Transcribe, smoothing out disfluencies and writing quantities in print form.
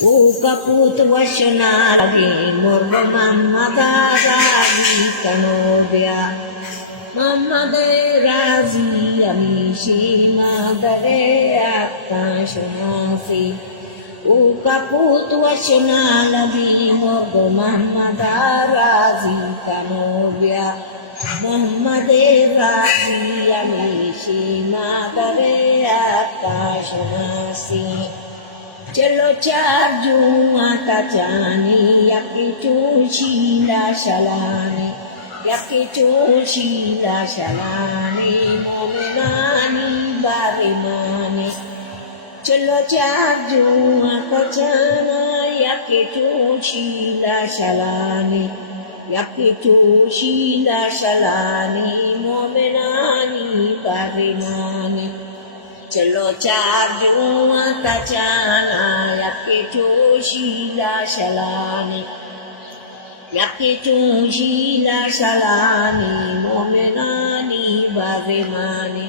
Ukaput Vashanari Murga Mamadarazi Kanodya Mamade Razi Amishi Madare Akashanasi Ukaput Vashanari Murga Mamadarazi Kanodya Mamade Razi Amishi Madare Akashanasi चलो चार जुआता जाने याके चोशीला शलाने याके चोशीला शलाने मोमनानी बारे माने चलो चार जुआता जाना याके चोशीला शलाने याके चोशीला शलाने मोमनानी बारे माने चलो चार जुआता जाना याके चोशीला शलाने याके चोशीला शलाने मोमनानी बारे माने